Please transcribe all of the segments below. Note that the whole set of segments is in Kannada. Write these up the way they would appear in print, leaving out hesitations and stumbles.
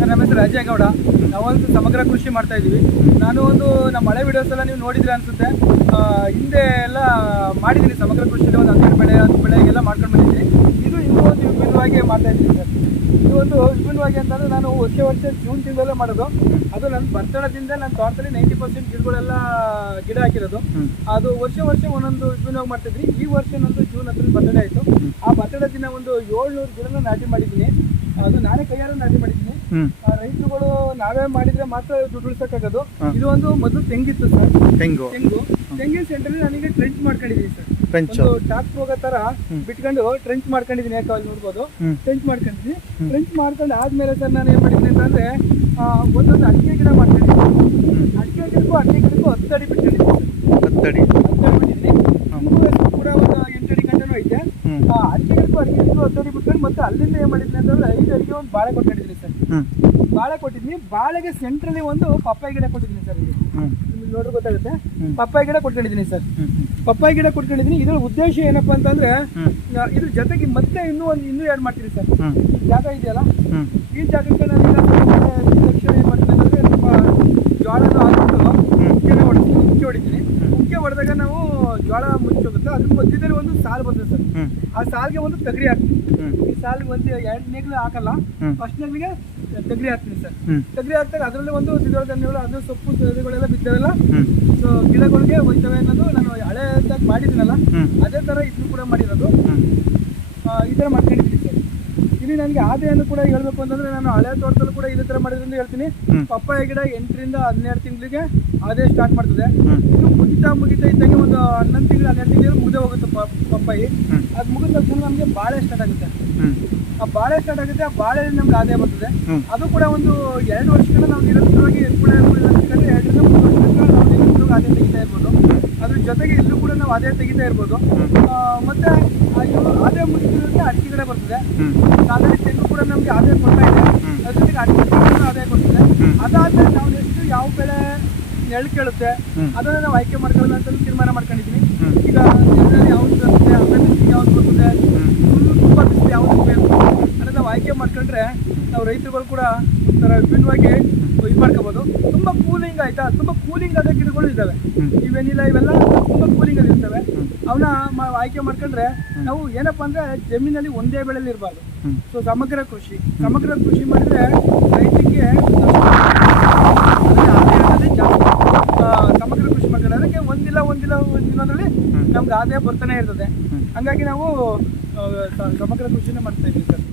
ಸರ್ ನಮ್ಮ ಹೆಸರು ರಾಜೇಗೌಡ. ನಾವೊಂದು ಸಮಗ್ರ ಕೃಷಿ ಮಾಡ್ತಾ ಇದ್ದೀವಿ. ನಾನು ಒಂದು ನಮ್ಮ ಹಳೆ ವಿಡಿಯೋಸ್ ಎಲ್ಲ ನೀವು ನೋಡಿದ್ರೆ ಅನ್ಸುತ್ತೆ. ಹಿಂದೆ ಎಲ್ಲ ಮಾಡಿದ್ದೀನಿ ಸಮಗ್ರ ಕೃಷಿಯಲ್ಲಿ ಒಂದು 12 ಬೆಳೆ 10 ಬೆಳೆಗೆಲ್ಲ ಮಾಡ್ಕೊಂಡು ಬಂದಿದ್ದೀನಿ. ಇದು ಇನ್ನೂ ಒಂದು ವಿಭಿನ್ನವಾಗಿ ಮಾಡ್ತಾ ಇದ್ದೀನಿ ಸರ್. ಇದು ಒಂದು ವಿಭಿನ್ನವಾಗಿ ಅಂತಂದರೆ ನಾನು ವರ್ಷ ಜೂನ್ ತಿಂಗಳಲ್ಲೇ ಮಾಡೋದು. ಅದು ನನ್ನ ಬರ್ತಡದಿಂದ ನನ್ನ ತೋಟದಲ್ಲಿ 90% ಗಿಡಗಳೆಲ್ಲ ಗಿಡ ಹಾಕಿರೋದು. ಅದು ವರ್ಷ ಒಂದೊಂದು ವಿಭಿನ್ನವಾಗಿ ಮಾಡ್ತಿದ್ವಿ. ಈ ವರ್ಷ ನಂದು ಜೂನ್ 10 ಬರ್ತಡೇ ಆಯಿತು. ಆ ಬರ್ತಡೇ ದಿನ ಒಂದು 700 ಗಿಡನ ನಾಟಿ ಮಾಡಿದ್ದೀನಿ. ಅದು ನಾನೇ ಕೈಯಾರ ನಾಟಿ ಮಾಡಿದ್ದೀನಿ. ರೈತರುಗಳು ನಾವೇ ಮಾಡಿದ್ರೆ ಮಾತ್ರ ದುಡ್ಡು ಉಳಿಸಕ್ಕಾಗೋದು. ಇದು ಒಂದು ಮೊದಲು ತೆಂಗಿತ್ತು ಸರ್. ತೆಂಗಿನ ಸೆಂಟರ್ ನನಗೆ ಟ್ರೆಂಚ್ ಮಾಡ್ಕೊಂಡಿದ್ದೀನಿ ಸರ್. ಒಂದು ಟಾಪ್ ಹೋಗೋ ತರ ಬಿಟ್ಕೊಂಡು ಟ್ರೆಂಚ್ ಮಾಡ್ಕೊಂಡಿದ್ದೀನಿ. ಯಾಕೆ ಅಲ್ಲಿ ನೋಡ್ಬೋದು ಟ್ರೆಂಚ್ ಮಾಡ್ಕೊಂಡಿದ್ದೀನಿ. ಟ್ರೆಂಚ್ ಮಾಡ್ಕೊಂಡು ಆದ್ಮೇಲೆ ಸರ್ ನಾನು ಏನ್ ಮಾಡಿದ್ದೀನಿ ಅಂತಂದ್ರೆ ಒಂದೊಂದು ಅಡಿಕೆ ಗಿಡ ಮಾಡ್ಕೊಂಡಿದ್ದೀನಿ. ಅಡಿಕೆ ಗಿಡಕ್ಕೂ 10 ಅಡಿ ಬಿಟ್ಕೊಂಡಿದ್ದೀನಿ. 10 ಅಡಿ ಬಿಟ್ಟಿದ್ದೀನಿ. ಕೂಡ ಒಂದು 8 ಅಡಿ ಗಂಟನೂ ಐತೆ. ಅಡಿಕೆ ಗಿಡಕ್ಕೂ 10 ಅಡಿ ಬಿಟ್ಕೊಂಡು ಮತ್ತೆ ಅಲ್ಲಿಂದ ಏನ್ ಮಾಡಿದ್ದೀನಿ ಅಂತಂದ್ರೆ 5 ಅಡಿಗೆ ಒಂದು ಬಾಳೆ ಕೊಟ್ಕೊಂಡಿದ್ದೀನಿ ಸರ್. ಬಾಳೆ ಕೊಟ್ಟಿದ್ದೀನಿ. ಬಾಳೆಗೆ ಸೆಂಟ್ರಲ್ಲಿ ಒಂದು ಪಪ್ಪಾಯಿ ಗಿಡ ಕೊಟ್ಟಿದ್ದೀನಿ ಸರ್. ನಿಮ್ಗೆ ನೋಡ್ರೆ ಗೊತ್ತಾಗುತ್ತೆ. ಪಪ್ಪಾಯಿ ಗಿಡ ಕೊಟ್ಕೊಂಡಿದ್ದೀನಿ ಸರ್. ಪಪ್ಪಾಯಿ ಗಿಡ ಕೊಟ್ಕೊಂಡಿದ್ದೀನಿ. ಇದರ ಉದ್ದೇಶ ಏನಪ್ಪಾ ಅಂತಂದ್ರೆ ಇದ್ರ ಜೊತೆಗೆ ಮತ್ತೆ ಇನ್ನೂ ಆಡ್ ಮಾಡ್ತೀನಿ ಸರ್. ಈ ಜಾಗ ಇದೆಯಲ್ಲ, ಈ ಜಾಗಕ್ಕೆ ನಾನು ತಕ್ಷಣ ಏನ್ ಮಾಡ್ತೀನಿ ಅಂತಂದ್ರೆ ಸ್ವಲ್ಪ ಜೋಳನ ಹಾಕ್ಬಿಟ್ಟು ಮುಖ್ಯ ಹೊಡಿತೀನಿ. ಮುಖ್ಯ ಹೊಡೆದಾಗ ನಾವು ಜೋಳ ಮುಚ್ಚೋಗುತ್ತೆ. ಅದ್ರ ಮಧ್ಯದಲ್ಲಿ ಒಂದು ಸಾಲು ಬರ್ತದೆ ಸರ್. ಆ ಸಾಲಿಗೆ ಒಂದು ತಗರಿ ಹಾಕ್ತೀನಿ. ಈ ಸಾಲಿಗೆ ಒಂದು 2 ನೇಗ್ಲು ಹಾಕಲ್ಲ. ಫಸ್ಟ್ ನೇಗ್ಲಿಗೆ ತಗರಿ ಹಾಕ್ತೀನಿ ಸರ್. ತಗರಿ ಹಾಕ್ತಾರೆ. ಅದರಲ್ಲಿ ಒಂದು ದ್ವಿದಳ ಧಾನ್ಯಗಳು, ಅದು ಸೊಪ್ಪು ಸೊದೆಗಳೆಲ್ಲ ಬಿದ್ದಾವೆಲ್ಲ ಸೊ ಗಿಡಗಳಿಗೆ ಹೋಯ್ತವೆ ಅನ್ನೋದು ನಾನು ಹಳೆದಾಗಿ ಮಾಡಿದ್ದೀನಲ್ಲ, ಅದೇ ತರ ಇದನ್ನು ಕೂಡ ಮಾಡಿರೋದು. ಈ ತರ ಮಾಡ್ಕೊಂಡಿದ್ದೀನಿ ಸರ್. ಇಲ್ಲಿ ನನಗೆ ಆದಾಯನೂ ಕೂಡ ಹೇಳ್ಬೇಕು ಅಂತಂದ್ರೆ ನಾನು ಹಳೆ ತೋಟದಲ್ಲೂ ಕೂಡ ಇದೇ ತರ ಮಾಡಿದ್ರಿಂದ ಹೇಳ್ತೀನಿ. ಪಪ್ಪಾಯ ಗಿಡ 8 ರಿಂದ 12 ತಿಂಗಳಿಗೆ ಆದಾಯ ಸ್ಟಾರ್ಟ್ ಮಾಡ್ತದೆ. ಇದು ಮುಗಿತಾ ಇದ್ದಂಗೆ ಒಂದು 11 ತಿಂಗಳು 12 ತಿಂಗಳು ಮುಗಿದೇ ಹೋಗುತ್ತೆ ಪಪ್ಪಾಯಿ. ಅದು ಮುಗಿದ ತಕ್ಷಣ ನಮಗೆ ಬಾಳೆ ಸ್ಟಾರ್ಟ್ ಆಗುತ್ತೆ. ಆ ಬಾಳೆ ಸ್ಟಾರ್ಟ್ ಆಗುತ್ತೆ. ಆ ಬಾಳೆ ನಮ್ಗೆ ಆದಾಯ ಬರ್ತದೆ. ಅದು ಕೂಡ ಒಂದು 2 ವರ್ಷಗಳ ನಾವು ನಿರಂತರವಾಗಿ 2 ರಿಂದ 3 ವರ್ಷಗಳ ನಾವು ನಿರಂತರವಾಗಿ ಆದಾಯ ತೆಗಿತಾ ಇರ್ಬೋದು. ಅದ್ರ ಜೊತೆಗೆ ಇಲ್ಲೂ ಕೂಡ ನಾವು ಆದಾಯ ತೆಗಿತಾ ಇರ್ಬೋದು. ಮತ್ತೆ ಆದಾಯ ಮುಗಿಸಿದ್ರೆ ಅಡಿಕೆ ಗಿಡ ಬರ್ತದೆ. ಆಲ್ರೆಡಿ ತೆಂಗು ಕೂಡ ನಮ್ಗೆ ಆದಾಯ ಕೊಡ್ತಾ ಇದೆ. ಅದ್ರ ಜೊತೆಗೆ ಅಡಿಕೆ ಗಿಡ ಆದಾಯ ಕೊಡ್ತದೆ. ಅದಾದ್ಮೇಲೆ ನಾವು ನೆಕ್ಸ್ಟ್ ಯಾವ ಬೆಳೆ ನೆರಳು ಕೇಳುತ್ತೆ ಅದನ್ನ ನಾವು ಆಯ್ಕೆ ಮಾಡ್ಕೊಳ್ಳೋಣ ಅಂತ ತೀರ್ಮಾನ ಮಾಡ್ಕೊಂಡಿದ್ದೀನಿ. ಈಗ ನೆರಳಲ್ಲಿ ಯಾವ್ದು ಬರ್ತದೆ, ಆಮೇಲೆ ಬಿಸಿಲು ಯಾವ್ದು ಬರ್ತದೆ, ತುಂಬಾ ಬಿಸಿಲು ಯಾವ್ದು ಬೇಕು ಅನ್ನೋದು ನಾವು ಆಯ್ಕೆ ಮಾಡ್ಕೊಂಡ್ರೆ ನಾವು ರೈತರುಗಳು ಕೂಡ ಒಂಥರ ವಿಭಿನ್ನವಾಗಿ ಇದು ಮಾಡ್ಕೋಬಹುದು. ತುಂಬಾ ಕೂಲಿಂಗ್ ಆಯ್ತಾ, ತುಂಬಾ ಕೂಲಿಂಗ್ ಆದ ಗಿಡಗಳು ಇದ್ದಾವೆ. ಇವೆನಿಲ್ಲ ಇವೆಲ್ಲ ತುಂಬಾ ಕೂಲಿಂಗ್ ಅಲ್ಲಿ ಇರ್ತವೆ. ಅವನ್ನ ಆಯ್ಕೆ ಮಾಡ್ಕೊಂಡ್ರೆ ನಾವು ಏನಪ್ಪಾ ಅಂದ್ರೆ ಜಮೀನಲ್ಲಿ ಒಂದೇ ಬೆಳೆಯಲ್ಲಿ ಇರಬಾರ್ದು. ಸೊ ಸಮಗ್ರ ಕೃಷಿ ಮಾಡಿದ್ರೆ ರೈತರಿಗೆ ಸಮಗ್ರ ಕೃಷಿ ಮಾಡ್ತಾರೆ. ಅದಕ್ಕೆ ಒಂದಿಲ್ಲದ್ರಲ್ಲಿ ನಮ್ಗೆ ಆದಾಯ ಬರ್ತಾನೆ ಇರ್ತದೆ. ಹಂಗಾಗಿ ನಾವು ಸಮಗ್ರ ಕೃಷಿನೇ ಮಾಡ್ತಾ ಇದ್ದೀವಿ ಸರ್.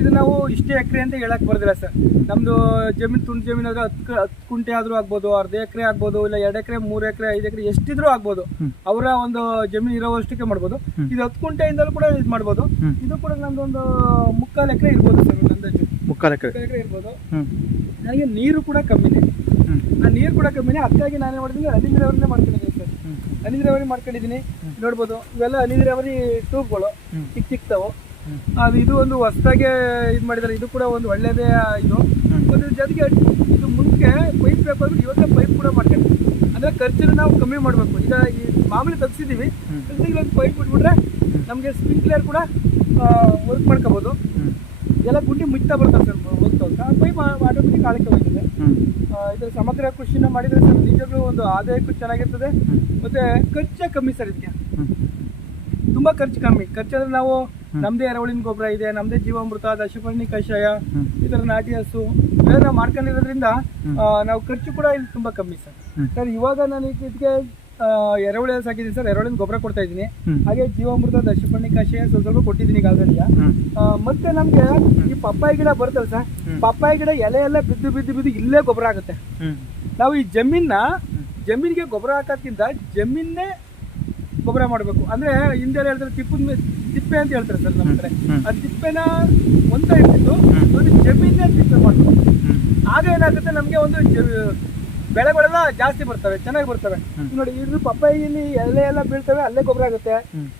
ಇದು ನಾವು ಇಷ್ಟೇ ಎಕರೆ ಅಂತ ಹೇಳಕ್ ಬರೋದಿಲ್ಲ ಸರ್. ನಮ್ದು ಜಮೀನು ತುಂಡು ಜಮೀನು ಆದ್ರೆ 10 ಕುಂಟೆ ಆದ್ರೂ ಆಗ್ಬೋದು, ಅರ್ಧ ಎಕರೆ ಆಗ್ಬೋದು, ಇಲ್ಲ 2 ಎಕರೆ 3 ಎಕರೆ 5 ಎಕರೆ ಎಷ್ಟಿದ್ರೂ ಆಗ್ಬೋದು. ಅವರ ಒಂದು ಜಮೀನು ಇರೋವಷ್ಟಕ್ಕೆ ಮಾಡ್ಬೋದು. ಇದು 10 ಕುಂಟೆಯಿಂದಲೂ ಕೂಡ ಇದು ಮಾಡ್ಬೋದು. ಇದು ಕೂಡ ನಮ್ದೊಂದು 3/4 ಎಕರೆ ಇರ್ಬೋದು ಸರ್. ಅಂದಾಜು 3/4 ಎಕರೆ ಇರ್ಬೋದು. ನನಗೆ ನೀರು ಕೂಡ ಕಮ್ಮಿನೇ. ಆ ನೀರು ಕೂಡ ಕಮ್ಮಿನೇ. ಅದಕ್ಕಾಗಿ ನಾನೇ ಮಾಡಿದ್ರೆ ಹನಿ ನೀರಾವರಿನೇ ಮಾಡ್ಕೊಂಡಿದ್ದೀನಿ ಸರ್. ಹನಿ ನೀರಾವರಿ ಮಾಡ್ಕೊಂಡಿದ್ದೀನಿ. ನೋಡ್ಬೋದು ಇವೆಲ್ಲ ಹನಿ ನೀರಾವರಿ ಟ್ಯೂಬ್ಗಳು ಚಿಕ್ಕವು. ಇದು ಒಂದು ಹೊಸದಾಗೆ ಇದು ಮಾಡಿದ್ದಾರೆ. ಇದು ಕೂಡ ಒಂದು ಒಳ್ಳೇದೇ. ಇದು ಅದ್ರ ಜೊತೆಗೆ ಇದು ಮುಂದೆ ಪೈಪ್ ಬೇಕಾದ್ರೆ ಇವತ್ತೇ ಪೈಪ್ ಕೂಡ ಮಾಡ್ಕೊಂಡಿದ್ದೀವಿ. ಅಂದ್ರೆ ಖರ್ಚನ್ನು ನಾವು ಕಮ್ಮಿ ಮಾಡಬೇಕು. ಈಗ ಈ ಮಾಮೂಲಿ ತೆಗ್ಸಿದ್ದೀವಿ, ಒಂದು ಪೈಪ್ ಬಿಟ್ಬಿಟ್ರೆ ನಮಗೆ ಸ್ಪ್ರಿಂಕ್ಲರ್ ಕೂಡ ವರ್ಕ್ ಮಾಡ್ಕೋಬೋದು. ಎಲ್ಲ ಗುಂಡಿ ಮುಚ್ತಾ ಬರ್ತಾರೆ ಸರ್. ಹೋಗ್ತಾ ಪೈಪ್ ಆಟೋಮೆಟಿಕ್ ಆಳಕ್ಕೆ ಹೋಗ್ತದೆ. ಇದ್ರ ಸಮಗ್ರ ಕೃಷಿನ ಮಾಡಿದ್ರೆ ಸರ್ ನಿಜವಾಗ್ಲೂ ಒಂದು ಆದಾಯಕ್ಕೂ ಚೆನ್ನಾಗಿರ್ತದೆ. ಮತ್ತೆ ಖರ್ಚೇ ಕಮ್ಮಿ ಸರ್. ಇದಕ್ಕೆ ತುಂಬಾ ಖರ್ಚು ಕಮ್ಮಿ. ಖರ್ಚಾದ್ರೆ ನಾವು ನಮ್ದೇ ಎರೆಹುಳಿನ ಗೊಬ್ಬರ ಇದೆ, ನಮ್ದೇ ಜೀವಾಮೃತ, ದಶಪರ್ಣಿ ಕಷಾಯ, ಈ ತರ ನಾಟಿ ಹಸು ಇವೆಲ್ಲ ನಾವು ಮಾಡ್ಕೊಂಡಿರೋದ್ರಿಂದ ನಾವು ಖರ್ಚು ಕೂಡ ಇಲ್ಲಿ ತುಂಬಾ ಕಮ್ಮಿ ಸರ್. ಇವಾಗ ನಾನು ಇದಕ್ಕೆ ಎರೆಹುಳಿ ಸಾಕಿದ್ದೀನಿ ಸರ್. ಎರೆಹುಳಿನ ಗೊಬ್ಬರ ಕೊಡ್ತಾ ಇದ್ದೀನಿ. ಹಾಗೆ ಜೀವಾಮೃತ, ದಶಪರ್ಣಿ ಕಷಾಯ ಸ್ವಲ್ಪ ಕೊಟ್ಟಿದ್ದೀನಿ ಈಗ ಆಲ್ರೆಡಿ. ಮತ್ತೆ ನಮ್ಗೆ ಈ ಪಪ್ಪಾಯಿ ಗಿಡ ಬರ್ತಲ್ಲ ಸರ್. ಪಪ್ಪಾಯಿ ಗಿಡ ಎಲೆ ಎಲ್ಲ ಬಿದ್ದು ಇಲ್ಲೇ ಗೊಬ್ಬರ ಆಗುತ್ತೆ. ನಾವು ಈ ಜಮೀನಿಗೆ ಗೊಬ್ಬರ ಹಾಕೋದ್ಕಿಂತ ಜಮೀನೇ ಗೊಬ್ಬರ ಮಾಡಬೇಕು. ಅಂದ್ರೆ ಹಿಂದೆ ಹೇಳ್ತಾರೆ ತಿಪ್ಪೆ ಅಂತ ಹೇಳ್ತಾರೆ ಸರ್ ನಮ್ಮ ಕಡೆ. ಆ ತಿಪ್ಪೆನ ಒಂದ ಇಟ್ಟಿದ್ದು ಒಂದು ಜಮೀನೇ ತಿಪ್ಪೆ ಮಾಡಬೇಕು. ಆಗ ಏನಾಗುತ್ತೆ ನಮ್ಗೆ ಒಂದು ಬೆಳೆಗಳೆಲ್ಲ ಜಾಸ್ತಿ ಬರ್ತವೆ, ಚೆನ್ನಾಗಿ ಬರ್ತವೆ. ನೋಡಿ ಇದು ಪಪ್ಪಾಯಿಲಿ ಎಲೆ ಎಲ್ಲ ಬೀಳ್ತವೆ, ಅಲ್ಲೇ ಗೊಬ್ಬರ ಆಗುತ್ತೆ.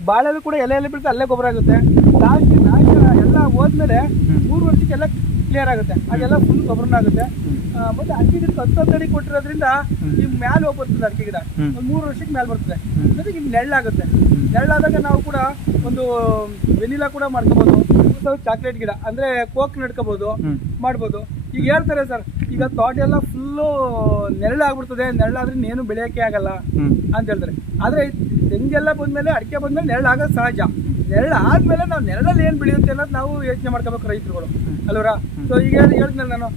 ಬಾಳೆಲ್ಲೂ ಕೂಡ ಎಲೆ ಬೀಳ್ತವೆ, ಅಲ್ಲೇ ಗೊಬ್ಬರ ಆಗುತ್ತೆ. ಲಾಸ್ಟ್ ಎಲ್ಲ ಹೋದ್ಮೇಲೆ 3 ವರ್ಷಕ್ಕೆಲ್ಲ ಕ್ಲಿಯರ್ ಆಗುತ್ತೆ. ಅದೆಲ್ಲ ಫುಲ್ ಗೊಬ್ಬರನ ಆಗುತ್ತೆ. ಮತ್ತೆ ಅಡಿಕೆ ಗಿಡಕ್ಕೆ 10 ಅಡಿ ಕೊಟ್ಟಿರೋದ್ರಿಂದ ಈ ಮ್ಯಾಲೆ ಹೋಗ್ಬರ್ತದೆ. ಅಡಿಕೆ ಗಿಡ ಒಂದು 3 ವರ್ಷಕ್ಕೆ ಮೇಲೆ ಬರ್ತದೆ. ಜೊತೆಗೆ ಇಲ್ಲಿ ನೆರಳಾಗುತ್ತೆ. ನೆರಳಾದಾಗ ನಾವು ಕೂಡ ಒಂದು ವೆನಿಲಾ ಕೂಡ ಮಾಡ್ಕೋಬಹುದು. ಚಾಕ್ಲೇಟ್ ಗಿಡ ಅಂದ್ರೆ ಕೋಕ್ ನಡ್ಕೋಬಹುದು ಮಾಡ್ಬೋದು. ಈಗ ಹೇಳ್ತಾರೆ ಸರ್, ಈಗ ತೋಟ ಎಲ್ಲ ಫುಲ್ಲು ನೆರಳಾಗ್ಬಿಡ್ತದೆ, ನೆರಳಾದ್ರೆ ಇನ್ನೇನು ಬೆಳೆಯೋಕ್ಕೆ ಆಗಲ್ಲ ಅಂತ ಹೇಳ್ತಾರೆ. ಆದ್ರೆ ತೆಂಗೆಲ್ಲ ಬಂದ್ಮೇಲೆ, ಅಡಿಕೆ ಬಂದ್ಮೇಲೆ ನೆರಳಾಗೋದು ಸಹಜ. ನೆರಳು ಆದ್ಮೇಲೆ ನಾವು ನೆರಳಲ್ಲಿ ಏನ್ ಬೆಳೆಯುತ್ತೆ ಅನ್ನೋದು ನಾವು ಯೋಚನೆ ಮಾಡ್ಕೋಬೇಕು ರೈತರುಗಳು ಅಲ್ವರಾ. ಸೊ ಈಗ ಹೇಳಿದ್ನಲ್ಲ ನಾನು,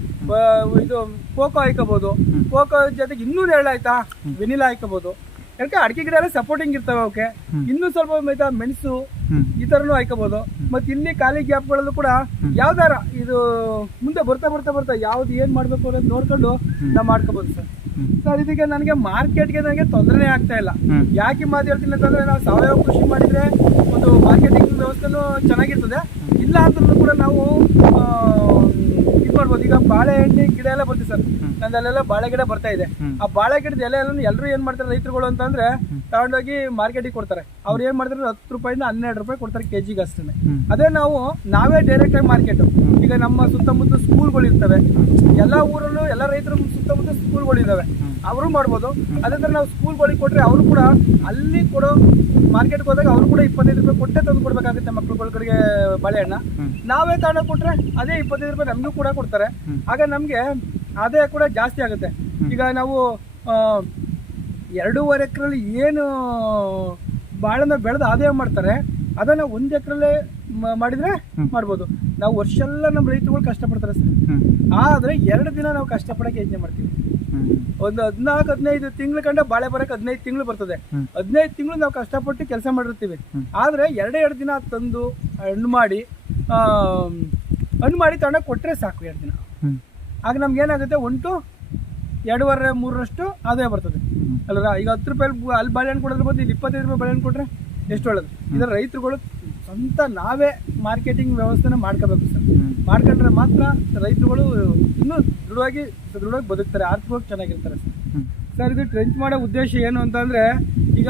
ಇದು ಕೋಕೋ ಹಾಕೋಬಹುದು, ಕೋಕೋ ಜೊತೆಗೆ ಇನ್ನೂ ನೆರಳಾಯ್ತಾ ವೆನಿಲಾ ಹಾಕೋಬಹುದು. ಯಾಕೆ ಅಡಿಕೆ ಗಿಡ ಎಲ್ಲ ಸಪೋರ್ಟಿಂಗ್ ಇರ್ತವೆ ಅವಕ್ಕೆ. ಇನ್ನೂ ಸ್ವಲ್ಪ ಮೆಣಸು ಈ ತರನು ಹಾಕೋಬಹುದು. ಮತ್ತೆ ಇಲ್ಲಿ ಖಾಲಿ ಗ್ಯಾಪ್ಗಳಲ್ಲೂ ಕೂಡ ಯಾವ್ದಾರ ಇದು ಮುಂದೆ ಬರ್ತಾ ಬರ್ತಾ ಬರ್ತಾ ಯಾವ್ದು ಏನ್ ಮಾಡ್ಬೇಕು ಅನ್ನೋದು ನೋಡ್ಕೊಂಡು ನಾವು ಮಾಡ್ಕೋಬಹುದು ಸರ್. ಸರ್ ಇದಕ್ಕೆ ನನಗೆ ಮಾರ್ಕೆಟ್ಗೆ ನನಗೆ ತೊಂದರೆನೇ ಆಗ್ತಾ ಇಲ್ಲ. ಯಾಕೆ ಮಾತು ಹೇಳ್ತೀನಿ ಅಂತಂದ್ರೆ, ನಾವು ಸಾವಯವ ಕೃಷಿ ಮಾಡಿದ್ರೆ ಒಂದು ಮಾರ್ಕೆಟಿಂಗ್ ವ್ಯವಸ್ಥೆನೂ ಚೆನ್ನಾಗಿರ್ತದೆ. ಇಲ್ಲ ಅಂತಂದ್ರೂ ಕೂಡ ನಾವು ಇದು ಮಾಡ್ಬೋದು. ಈಗ ಬಾಳೆಹಣ್ಣಿ ಗಿಡ ಎಲ್ಲ ಬರ್ತೀವಿ ಸರ್, ನಂದಲ್ಲೆಲ್ಲ ಬಾಳೆ ಗಿಡ ಬರ್ತಾ ಇದೆ. ಆ ಬಾಳೆ ಗಿಡದ ಎಲೆ ಎಲ್ಲ ಎಲ್ಲರೂ ಏನ್ ಮಾಡ್ತಾರೆ ರೈತರುಗಳು ಅಂತಂದ್ರೆ, ತಗೊಂಡೋಗಿ ಮಾರ್ಕೆಟಿಗೆ ಕೊಡ್ತಾರೆ. ಅವ್ರು ಏನ್ ಮಾಡ್ತಾರೆ, 10 ರೂಪಾಯಿಂದ 12 ರೂಪಾಯಿ ಕೊಡ್ತಾರೆ ಕೆಜಿಗೆ ಅಷ್ಟೇ. ಅದೇ ನಾವೇ ಡೈರೆಕ್ಟ್ ಆಗಿ ಮಾರ್ಕೆಟ್, ಈಗ ನಮ್ಮ ಸುತ್ತಮುತ್ತ ಸ್ಕೂಲ್ಗಳು ಇರ್ತವೆ, ಎಲ್ಲ ಊರಲ್ಲೂ ಎಲ್ಲ ರೈತರ ಸುತ್ತಮುತ್ತ ಸ್ಕೂಲ್ಗಳು ಇದಾವೆ, ಅವರು ಮಾಡ್ಬೋದು. ಅದೇ ತರ ನಾವು ಸ್ಕೂಲ್ಗಳಿಗೆ ಕೊಟ್ರೆ ಅವರು ಕೂಡ ಅಲ್ಲಿ ಕೊಡೋ ಮಾರ್ಕೆಟ್ಗೆ ಹೋದಾಗ ಅವರು ಕೂಡ 25 ರೂಪಾಯಿ ಕೊಟ್ಟೆ ತಂದು ಕೊಡ್ಬೇಕಾಗುತ್ತೆ ಮಕ್ಳುಗಳಿಗೆ ಬಾಳೆಹಣ್ಣ. ನಾವೇ ತಗೊಂಡು ಕೊಟ್ರೆ ಅದೇ 25 ರೂಪಾಯಿ ನಮಗೂ ಕೂಡ ಕೊಡ್ತಾರೆ. ಆಗ ನಮ್ಗೆ ಆದಾಯ ಕೂಡ ಜಾಸ್ತಿ ಆಗುತ್ತೆ. ಈಗ ನಾವು 2.5 ಎಕರೆಯಲ್ಲಿ ಏನು ಬಾಳೆನ ಬೆಳೆದು ಆದಾಯ ಮಾಡ್ತಾರೆ, ಅದನ್ನ 1 ಎಕರೆಲ್ಲೇ ಮಾಡಿದ್ರೆ ಮಾಡ್ಬೋದು. ನಾವು ವರ್ಷ ಎಲ್ಲ ನಮ್ಮ ರೈತರುಗಳು ಕಷ್ಟಪಡ್ತಾರೆ ಸರ್. ಆದ್ರೆ 2 ದಿನ ನಾವು ಕಷ್ಟಪಡಕ್ಕೆ ಯೋಚನೆ ಮಾಡ್ತೀವಿ. ಒಂದು 14-15 ತಿಂಗಳ ಕಂಡ ಬಾಳೆ ಬರಕ್ಕೆ 15 ತಿಂಗಳು ಬರ್ತದೆ. 15 ತಿಂಗಳು ನಾವು ಕಷ್ಟಪಟ್ಟು ಕೆಲಸ ಮಾಡಿರ್ತೀವಿ. ಆದ್ರೆ 2 ದಿನ ತಂದು ಹಣ್ಣು ಮಾಡಿ ತಗೊಂಡೋಗಿ ಕೊಟ್ರೆ ಸಾಕು 2 ದಿನ. ಆಗ ನಮ್ಗೆ ಏನಾಗುತ್ತೆ, 2.5-3ರಷ್ಟು ಆದಾಯ ಬರ್ತದೆ ಅಲ್ರ. ಈಗ 10 ರೂಪಾಯಿ ಅಲ್ಲಿ ಬಾಳೆಹಣ್ಣು ಕೊಡೋದ್ರ ಬಂದು ಇಲ್ಲಿ 25 ರೂಪಾಯಿ ಬಾಳೆಹಣ್ಣು ಕೊಟ್ರೆ ಎಷ್ಟು ಒಳ್ಳೇದು. ಇದರ ರೈತರುಗಳು ಸ್ವಂತ ನಾವೇ ಮಾರ್ಕೆಟಿಂಗ್ ವ್ಯವಸ್ಥೆನ ಮಾಡ್ಕೋಬೇಕು ಸರ್. ಮಾಡ್ಕೊಂಡ್ರೆ ಮಾತ್ರ ರೈತರುಗಳು ಇನ್ನೂ ದೃಢವಾಗಿ ಬದುಕ್ತಾರೆ, ಆರ್ಥಿಕವಾಗಿ ಚೆನ್ನಾಗಿರ್ತಾರೆ ಸರ್. ಸರ್ ಇದು ಟ್ರೆಂಚ್ ಮಾಡೋ ಉದ್ದೇಶ ಏನು ಅಂತಂದ್ರೆ, ಈಗ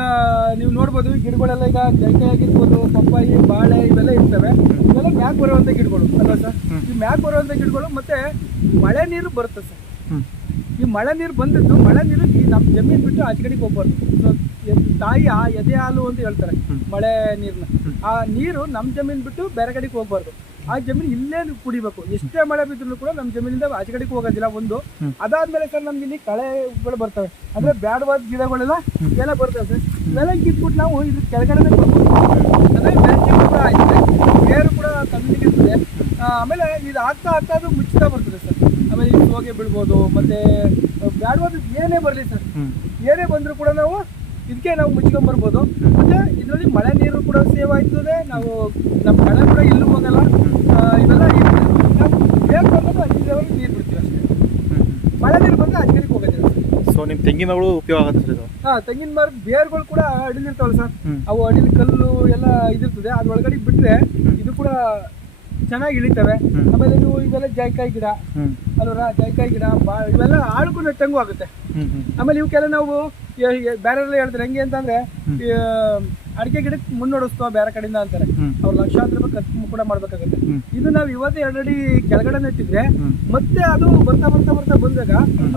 ನೀವು ನೋಡ್ಬೋದು ಗಿಡಗಳೆಲ್ಲ, ಈಗ ಜೈಕಾಯಿ ಆಗಿರ್ಬೋದು, ಪಪ್ಪಾಯಿ, ಬಾಳೆ ಇವೆಲ್ಲ ಇರ್ತವೆ. ಇವೆಲ್ಲ ಮ್ಯಾಕ್ ಬರುವಂತ ಗಿಡಗಳು ಅಲ್ವಾ ಸರ್. ಈ ಮ್ಯಾಕ್ ಬರುವಂತ ಗಿಡಗಳು ಮತ್ತೆ ಮಳೆ ನೀರು ಬರುತ್ತೆ ಸರ್. ಈ ಮಳೆ ನೀರು ಬಂದಿದ್ದು, ಮಳೆ ನೀರು ಈ ನಮ್ಮ ಜಮೀನು ಬಿಟ್ಟು ಆಚೆ ಕಡೆಗೆ ಹೋಗ್ಬಾರ್ದು. ತಾಯಿ ಎದೆ ಹಾಲು ಅಂತ ಹೇಳ್ತಾರೆ ಮಳೆ ನೀರನ್ನ. ಆ ನೀರು ನಮ್ಮ ಜಮೀನು ಬಿಟ್ಟು ಬೇರೆ ಕಡೆಗೆ ಹೋಗ್ಬಾರ್ದು. ಆ ಜಮೀನು ಇಲ್ಲೇ ಕುಡಿಬೇಕು. ಎಷ್ಟೇ ಮಳೆ ಬಿದ್ದರೂ ಕೂಡ ನಮ್ಮ ಜಮೀನಿಂದ ಆಚೆ ಕಡೆಗೆ ಹೋಗೋದಿಲ್ಲ ಒಂದು. ಅದಾದ್ಮೇಲೆ ಸರ್ ನಮ್ಗೆ ಇಲ್ಲಿ ಕಳೆಗಳು ಬರ್ತವೆ, ಅಂದ್ರೆ ಬ್ಯಾಡವಾದ ಗಿಡಗಳೆಲ್ಲ ಎಲ್ಲ ಬರ್ತವೆ ಸರ್. ಇವೆಲ್ಲ ಕಿತ್ಬಿಟ್ಟು ನಾವು ಇದ್ರ ಕೆಳಗಡೆ ಕೊಡ್ಬೋದು. ಅಂದ್ರೆ ಬೇರು ಕೂಡ ಕಮ್ಮಿಗಿರ್ತದೆ. ಆಮೇಲೆ ಇದು ಆಗ್ತಾ ಅದು ಮುಚ್ಚುತ್ತಾ ಬರ್ತದೆ ಸರ್. ಆಮೇಲೆ ಇದು ಸೋಗೆ ಬೀಳ್ಬೋದು. ಮತ್ತೆ ಬ್ಯಾಡವಾದ ಏನೇ ಬರಲಿ ಸರ್, ಏನೇ ಬಂದರೂ ಕೂಡ ನಾವು ಇದಕ್ಕೆ ನಾವು ಮುಚ್ಕೊಂಡ್ಬರ್ಬೋದು. ಮತ್ತೆ ಇದರಲ್ಲಿ ಮಳೆ ನೀರು ಕೂಡ ಸೇವ್ ಆಯ್ತದೆ. ನಾವು ನಮ್ಮ ಮಳೆ ಕೂಡ ಎಲ್ಲೂ ಹೋಗಲ್ಲ. ಇವೆಲ್ಲ ನಾವು ಬೇಕು ಅನ್ನೋದು ಅಲ್ಲಿವರೆಗೆ ನೀರು ಬಿಡ್ತೀವಿ ಅಷ್ಟೇ. ಮಳೆ ನೀರು ಬಂದರೆ ಅಲ್ಲಿಗೆ ಹೋಗೋದಿಲ್ಲ. ಸೊ ನಿಮ್ಮ ತೆಂಗಿನ ಮರಗಳು ಉಪಯೋಗ ಆಗುತ್ತೆ ಸರ್ ಇದು? ತೆಂಗಿನ ಮರ ಬೇರುಗಳು ಕೂಡ ಅಡಿಲಿರ್ತಾವಲ್ಲ ಸರ್, ಅವು ಅಡಿಲಿ ಕಲ್ಲು ಎಲ್ಲ ಇದಿರ್ತದೆ, ಅದ್ರೊಳಗಡೆ ಬಿಟ್ಟರೆ ಇದು ಕೂಡ ಚೆನ್ನಾಗಿ ಇಳಿತವೆ. ಆಮೇಲೆ ನೀವು ಇವೆಲ್ಲ ಜಾಯ್ಕಾಯಿ ಗಿಡ ಅಲ್ವರ, ಜಾಯ್ಕಾಯಿ ಗಿಡ ಇವೆಲ್ಲ ಆಳುಗೂ ನೆಟ್ಟಂಗೂ ಆಗುತ್ತೆ. ಆಮೇಲೆ ಇವಕ್ಕೆಲ್ಲ ನಾವು ಬೇರೆ ಹೇಳ್ತಾರೆ ಹೆಂಗೆ ಅಂತಂದ್ರೆ, ಅಡಿಕೆ ಗಿಡಕ್ಕೆ ಮುನ್ನೋಡಿಸ್ತೋ ಬೇರೆ ಕಡೆಯಿಂದ ಅಂತಾರೆ. ಅವ್ರು ಲಕ್ಷಾಂತರ ರೂಪಾಯಿ ಖರ್ಚು ಕೂಡ ಮಾಡ್ಬೇಕಾಗುತ್ತೆ. ಇದು ನಾವು ಇವತ್ತು 2 ಅಡಿ ಕೆಳಗಡೆ ನೆಟ್ಟಿದ್ರೆ ಮತ್ತೆ ಅದು ಬರ್ತಾ ಬರ್ತಾ ಬರ್ತಾ ಬಂದಾಗ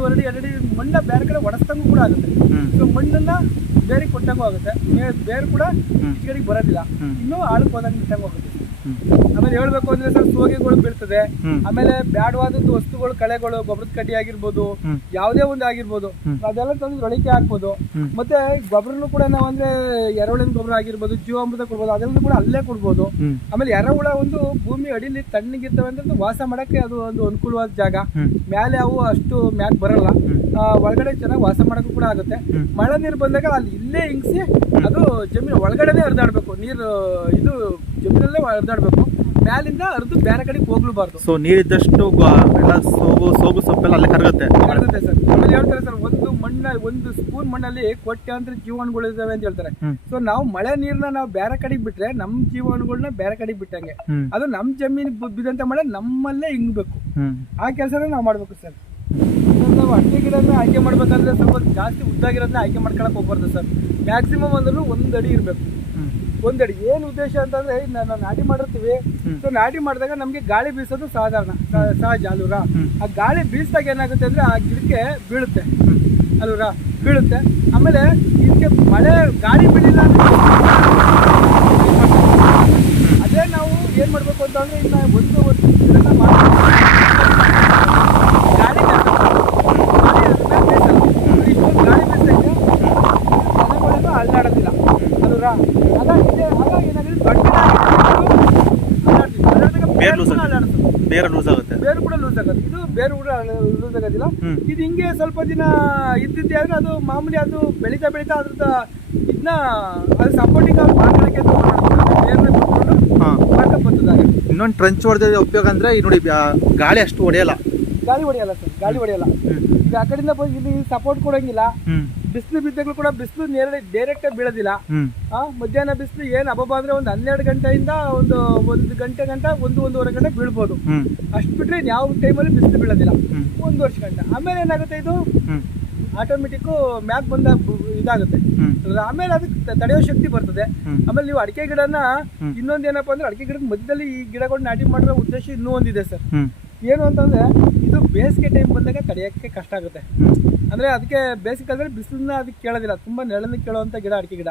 1 ಅಡಿ 2 ಅಡಿ ಮಣ್ಣ ಬೇರೆ ಕಡೆ ಒಡಸ್ತಂಗೂ ಕೂಡ ಆಗುತ್ತೆ. ಸೊ ಮಣ್ಣನ್ನ ಬೇರೆ ಕೊಟ್ಟಂಗೂ ಆಗುತ್ತೆ, ಬೇರೆ ಕೂಡ ಈ ಕಡೆಗೆ ಬರೋದಿಲ್ಲ, ಇನ್ನೂ ಆಳಕ್ಕೆ ಹೋದಂಗೆ ಇಟ್ಟಂಗೂ ಆಗುತ್ತೆ. ಆಮೇಲೆ ಹೇಳ್ಬೇಕು ಅಂದ್ರೆ ಸರ್, ಸೋಗೆಗಳು ಬೀಳ್ತದೆ. ಆಮೇಲೆ ಬ್ಯಾಡವಾದದ್ದು ವಸ್ತುಗಳು, ಕಳೆಗಳು, ಗೊಬ್ಬರದ ಕಡ್ಡಿ ಆಗಿರ್ಬೋದು, ಯಾವುದೇ ಒಂದು ಆಗಿರ್ಬೋದು, ಅದೆಲ್ಲ ತಂದು ಒಳಿಕೆ ಹಾಕ್ಬೋದು. ಮತ್ತೆ ಗೊಬ್ಬರನು ಕೂಡ ನಾವು ಅಂದ್ರೆ ಎರೆಹುಳಿನ ಗೊಬ್ಬರ ಆಗಿರ್ಬೋದು, ಜೀವಾಮೃತ ಕೊಡ್ಬೋದು, ಅದೆಲ್ಲ ಕೂಡ ಅಲ್ಲೇ ಕೊಡ್ಬೋದು. ಆಮೇಲೆ ಎರೆಹುಳ ಒಂದು ಭೂಮಿ ಅಡಿಲಿ ತಣ್ಣಗಿರ್ತವೆ ಅಂದ್ರೆ ವಾಸ ಮಾಡಕ್ಕೆ ಅದು ಒಂದು ಅನುಕೂಲವಾದ ಜಾಗ. ಮ್ಯಾಲೆ ಅವು ಅಷ್ಟು ಮ್ಯಾಕ್ ಬರಲ್ಲ, ಒಳಗಡೆ ಚೆನ್ನಾಗಿ ವಾಸ ಮಾಡಕ್ಕೂ ಕೂಡ ಆಗುತ್ತೆ. ಮಳೆ ನೀರು ಬಂದಾಗ ಅಲ್ಲಿ ಇಲ್ಲೇ ಹಿಂಗ್ಸಿ ಅದು ಜಮೀನು ಒಳಗಡೆನೆ ಹರಿದಾಡ್ಬೇಕು. ನೀರು ಇದು ಜಮೀನಲ್ಲೇ ಹರಿದಾಡ್ಬೇಕು, ಮ್ಯಾಲಿಂದ ಹರಿದು ಬೇರೆ ಕಡೆಗೆ ಹೋಗ್ಲೂಬಾರ್ದು. ಸೊ ನೀರಿದ್ದಷ್ಟು ಸೋಗು ಸೊಪ್ಪೆಲ್ಲ ಅಲ್ಲೇ ಕರಗುತ್ತೆ ಸರ್. ಆಮೇಲೆ ಹೇಳ್ತಾರೆ ಸರ್, ಒಂದು ಸ್ಪೂನ್ ಮಣ್ಣಲ್ಲಿ ಕೋಟ್ಯಾಂತರ ಜೀವಾಣುಗಳು ಇದಾವೆ ಅಂತ ಹೇಳ್ತಾರೆ. ಸೊ ನಾವು ಮಳೆ ನೀರ್ನ ನಾವು ಬೇರೆ ಕಡೆಗೆ ಬಿಟ್ರೆ ನಮ್ಮ ಜೀವಾಣುಗಳನ್ನ ಬೇರೆ ಕಡೆಗೆ ಬಿಟ್ಟಂಗೆ. ಅದು ನಮ್ಮ ಜಮೀನ್ ಬಿದ್ದಂತ ಮಳೆ ನಮ್ಮಲ್ಲೇ ಹಿಂಗ್ಬೇಕು. ಆ ಕೆಲಸನ ನಾವು ಮಾಡ್ಬೇಕು ಸರ್. ನಾವು ಅಡಿಕೆ ಗಿಡನ ಆಯ್ಕೆ ಮಾಡ್ಬೇಕಂದ್ರೆ ಸ್ವಲ್ಪ ಜಾಸ್ತಿ ಉದ್ದಾಗಿರೋದನ್ನ ಆಯ್ಕೆ ಮಾಡ್ಕೊಳಕ್ ಹೋಗ್ಬಾರ್ದು ಸರ್. ಮ್ಯಾಕ್ಸಿಮಮ್ ಅಂದ್ರೂ 1 ಅಡಿ ಇರ್ಬೇಕು. 1 ಅಡಿ ಏನ್ ಉದ್ದೇಶ ಅಂತಂದ್ರೆ, ನಾವು ನಾಟಿ ಮಾಡಿರ್ತೀವಿ. ಸೊ ನಾಟಿ ಮಾಡಿದಾಗ ನಮ್ಗೆ ಗಾಳಿ ಬೀಸೋದು ಸಹಜ ಅಲ್ವರ. ಆ ಗಾಳಿ ಬೀಸಿದಾಗ ಏನಾಗುತ್ತೆ ಅಂದ್ರೆ ಆ ಗಿಡಕ್ಕೆ ಬೀಳುತ್ತೆ ಅಲ್ವರ, ಬೀಳುತ್ತೆ. ಆಮೇಲೆ ಇದಕ್ಕೆ ಮಳೆ ಗಾಳಿ ಬೀಳಿಲ್ಲ ಅದೇ ನಾವು ಏನ್ ಮಾಡ್ಬೇಕು ಅಂತ ಅಂದ್ರೆ, ಇನ್ನ ಒಂದು ಗಿಡನ ಬೇರೆ ಲೂಸ್ ಆಗುತ್ತೆ. ಬೇರು ಕೂಡ ಲೂಸ್ ಆಗುತ್ತೆ. ಇದು ಬೇರು ಕೂಡ ಲೂಸ್ ಆಗೋದಿಲ್ಲ. ಇದು ಹಿಂಗೆ ಸ್ವಲ್ಪ ದಿನ ಇದ್ದಿದ್ದೆ ಆದ್ರೆ ಅದು ಮಾಮೂಲಿ ಅದು ಬೆಳೀತಾ ಬೆಳೀತಾ ಅದ್ರದ್ದು ಇದನ್ನ ಅದು ಸಪೋರ್ಟಿಂಗ್ ಮಾಡ್ಕೊಳಕ್ಕೆ ಬೇರ್ನ ಮಾಡ್ಕೊಂಡು ಬರ್ತದಾಗ. ಇನ್ನೊಂದು ಟ್ರಂಚ್ ಹೊಡೆದ ಉಪಯೋಗ ಅಂದ್ರೆ ಈ ನೋಡಿ ಗಾಳಿ ಅಷ್ಟು ಹೊಡೆಯಲ್ಲ. ಗಾಳಿ ಹೊಡೆಯಲ್ಲ ಸರ್, ಗಾಳಿ ಹೊಡೆಯಲ್ಲ. ಈಗ ಆ ಕಡೆಯಿಂದ ಇಲ್ಲಿ ಸಪೋರ್ಟ್ ಕೊಡಂಗಿಲ್ಲ. ಬಿಸಿಲು ಬಿದ್ದಾಗಲೂ ಕೂಡ ಬಿಸಿಲು ಡೈರೆಕ್ಟ್ ಆಗಿ ಬೀಳೋದಿಲ್ಲ. ಮಧ್ಯಾಹ್ನ ಬಿಸಿಲು ಏನ್ ಅಬ್ಬಬ್ಬ ಅಂದ್ರೆ ಒಂದು 12 ಗಂಟೆಯಿಂದ ಒಂದು ಗಂಟೆ ಗಂಟ 1-1.5 ಗಂಟೆ ಬೀಳ್ಬೋದು. ಅಷ್ಟು ಬಿಟ್ರೆ ಯಾವ ಟೈಮಲ್ಲಿ ಬಿಸಿಲು ಬೀಳೋದಿಲ್ಲ 1 ವರ್ಷ ಗಂಟೆ. ಆಮೇಲೆ ಏನಾಗುತ್ತೆ, ಇದು ಆಟೋಮೆಟಿಕ್ ಮ್ಯಾಕ್ ಬಂದ ಇದಾಗುತ್ತೆ. ಆಮೇಲೆ ಅದಕ್ಕೆ ತಡೆಯೋ ಶಕ್ತಿ ಬರ್ತದೆ. ಆಮೇಲೆ ನೀವು ಅಡಿಕೆ ಗಿಡನ ಇನ್ನೊಂದು ಏನಪ್ಪಾ ಅಂದ್ರೆ, ಅಡಿಕೆ ಗಿಡದ ಮಧ್ಯದಲ್ಲಿ ಈ ಗಿಡಗಳು ನಾಟಿ ಮಾಡಿರೋ ಉದ್ದೇಶ ಇನ್ನೂ ಒಂದಿದೆ ಸರ್. ಏನು ಅಂತಂದ್ರೆ, ಇದು ಬೇಸಿಗೆ ಟೈಮ್ ಬಂದಾಗ ತಡೆಯೋಕ್ಕೆ ಕಷ್ಟ ಆಗುತ್ತೆ. ಅಂದ್ರೆ ಅದಕ್ಕೆ ಬೇಸಿಗೆ ಕಾಲದಲ್ಲಿ ಬಿಸಿಲನ್ನ ಅದಕ್ಕೆ ಕೇಳೋದಿಲ್ಲ, ತುಂಬಾ ನೆರಳನ್ನ ಕೇಳುವಂತ ಗಿಡ ಅಡಿಕೆ ಗಿಡ,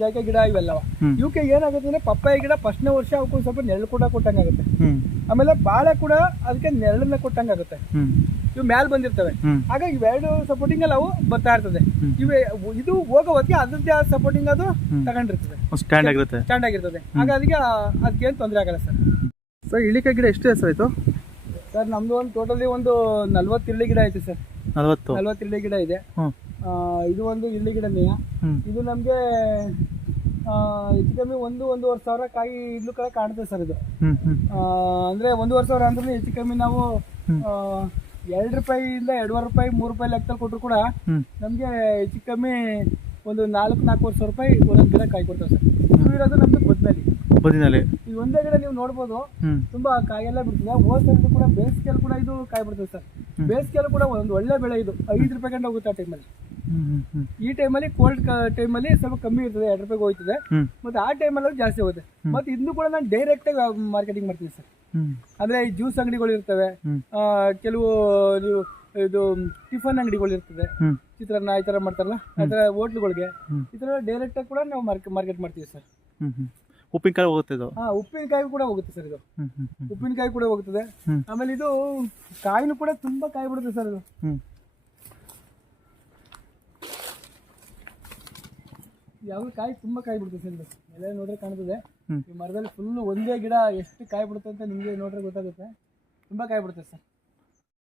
ಜಾಗ ಗಿಡ ಇವೆಲ್ಲವ. ಇವಕ್ಕೆ ಏನಾಗುತ್ತೆ ಅಂದ್ರೆ, ಪಪ್ಪಾಯ ಗಿಡ ಫಸ್ಟ್ನೇ ವರ್ಷ ಅವಕ್ಕೂ ಸ್ವಲ್ಪ ನೆರಳು ಕೂಡ ಕೊಟ್ಟಂಗಾಗುತ್ತೆ. ಆಮೇಲೆ ಬಾಳೆ ಕೂಡ ಅದಕ್ಕೆ ನೆರಳನ್ನ ಕೊಟ್ಟಂಗಾಗುತ್ತೆ. ಇವು ಮ್ಯಾಲ್ ಬಂದಿರ್ತವೆ. ಆಗ ಇವೆರಡು ಸಪೋರ್ಟಿಂಗ್ ಅಲ್ಲಿ ಅವು ಬರ್ತಾ ಇರ್ತದೆ. ಇದು ಹೋಗೋ ಹೊತ್ತಿಗೆ ಅದ್ರದ್ದೇ ಸಪೋರ್ಟಿಂಗ್ ಅದು ತಗೊಂಡಿರ್ತದೆ, ಸ್ಟ್ಯಾಂಡ್ ಆಗಿರ್ತದೆ. ಆಗ ಅದಕ್ಕೇನು ತೊಂದರೆ ಆಗಲ್ಲ ಸರ್. ಸರ್ ಇಳಿಕೆ ಗಿಡ ಎಷ್ಟು ಹೆಸರಾಯ್ತು ಸರ್? ನಮ್ದು ಒಂದು ಟೋಟಲಿ ಒಂದು 40 ಇರಳಿ ಗಿಡ ಐತೆ ಸರ್. 40 ಇರಳಿ ಗಿಡ ಇದೆ. ಇದು ಒಂದು ಇರಳಿ ಗಿಡನೇ. ಇದು ನಮ್ಗೆ ಹೆಚ್ಚು ಕಮ್ಮಿ 1-1.5 ಸಾವಿರ ಕಾಯಿ ಇಡ್ಲು ಕಡೆ ಕಾಣುತ್ತೆ ಸರ್. ಇದು ಅಂದ್ರೆ 1.5 ಸಾವಿರ ಅಂದ್ರೆ ಹೆಚ್ಚು ಕಮ್ಮಿ ನಾವು 2 ರೂಪಾಯಿಯಿಂದ 2.5 ರೂಪಾಯಿ 3 ರೂಪಾಯಿ ಲೆಕ್ಕದಲ್ಲಿ ಕೊಟ್ಟರು ಕೂಡ ನಮ್ಗೆ ಹೆಚ್ಚು ಕಮ್ಮಿ ಒಂದು 4-4.5 ಸಾವಿರ ರೂಪಾಯಿ ಒಂದೊಂದು ಗಿಡ ಕಾಯಿ ಕೊಡ್ತೇವೆ ಸರ್. ಇದು ಇರೋದು ನಮ್ದು ಬದಿನಲ್ಲಿ. ಇದು ಒಂದೇ ಗಿಡ ನೀವು ನೋಡ್ಬೋದು, ತುಂಬಾ ಕಾಯೆಲ್ಲ ಬಿಡ್ತದೆ. ಹೋದ ಕೂಡ ಬೇಸಿಗೆಯಲ್ಲಿ ಕೂಡ ಇದು ಕಾಯಿ ಬಿಡ್ತದೆ ಸರ್. ಬೇಸಿಗೆಯಲ್ಲಿ ಕೂಡ ಒಂದು ಒಳ್ಳೆ ಬೆಳೆ. ಇದು 5 ರೂಪಾಯಿ ಗಂಟೆ ಹೋಗುತ್ತೆ ಆ ಟೈಮಲ್ಲಿ. ಈ ಟೈಮಲ್ಲಿ ಕೋಲ್ಡ್ ಟೈಮಲ್ಲಿ ಸ್ವಲ್ಪ ಕಮ್ಮಿ ಇರ್ತದೆ, 2 ರೂಪಾಯಿಗೆ ಹೋಗ್ತದೆ. ಮತ್ತೆ ಆ ಟೈಮಲ್ಲಿ ಜಾಸ್ತಿ ಹೋಗುತ್ತೆ. ಮತ್ತೆ ಇದನ್ನು ಕೂಡ ನಾನು ಡೈರೆಕ್ಟ್ ಆಗಿ ಮಾರ್ಕೆಟಿಂಗ್ ಮಾಡ್ತೀನಿ ಸರ್. ಅಂದ್ರೆ ಈ ಜ್ಯೂಸ್ ಅಂಗಡಿಗಳು ಇರ್ತವೆ, ಕೆಲವು ನೀವು ಇದು ಟಿಫನ್ ಅಂಗಡಿಗಳು ಇರ್ತದೆ, ಚಿತ್ರಾನ್ನ ಈ ತರ ಮಾಡ್ತಾರಲ್ಲ, ಆ ತರ ಹೋಟ್ಲುಗಳಿಗೆ ಈ ತರ ಡೈರೆಕ್ಟ್ ಆಗಿ ಕೂಡ ನಾವು ಮಾರ್ಕೆಟ್ ಮಾಡ್ತೀವಿ ಸರ್. ಉಪ್ಪಿನಕಾಯಿ ಹೋಗುತ್ತೆ ಇದು. ಉಪ್ಪಿನಕಾಯಿ ಕೂಡ ಹೋಗುತ್ತೆ ಸರ್. ಇದು ಉಪ್ಪಿನಕಾಯಿ ಕೂಡ ಹೋಗುತ್ತದೆ. ಆಮೇಲೆ ಇದು ಕಾಯಿನೂ ಕೂಡ ತುಂಬಾ ಕಾಯಿ ಬಿಡುತ್ತೆ ಸರ್. ಇದು ಯಾವ ಕಾಯಿ ತುಂಬಾ ಕಾಯಿ ಬಿಡುತ್ತೆ ಸರ್. ಇದು ಎಲ್ಲ ನೋಡ್ರೆ ಕಾಣ್ತದೆ. ಈ ಮರದಲ್ಲಿ ಫುಲ್ ಒಂದೇ ಗಿಡ ಎಷ್ಟು ಕಾಯಿ ಬಿಡುತ್ತೆ ಅಂತ ನಿಮ್ಗೆ ನೋಡ್ರೆ ಗೊತ್ತಾಗುತ್ತೆ. ತುಂಬಾ ಕಾಯಿ ಬಿಡುತ್ತೆ ಸರ್.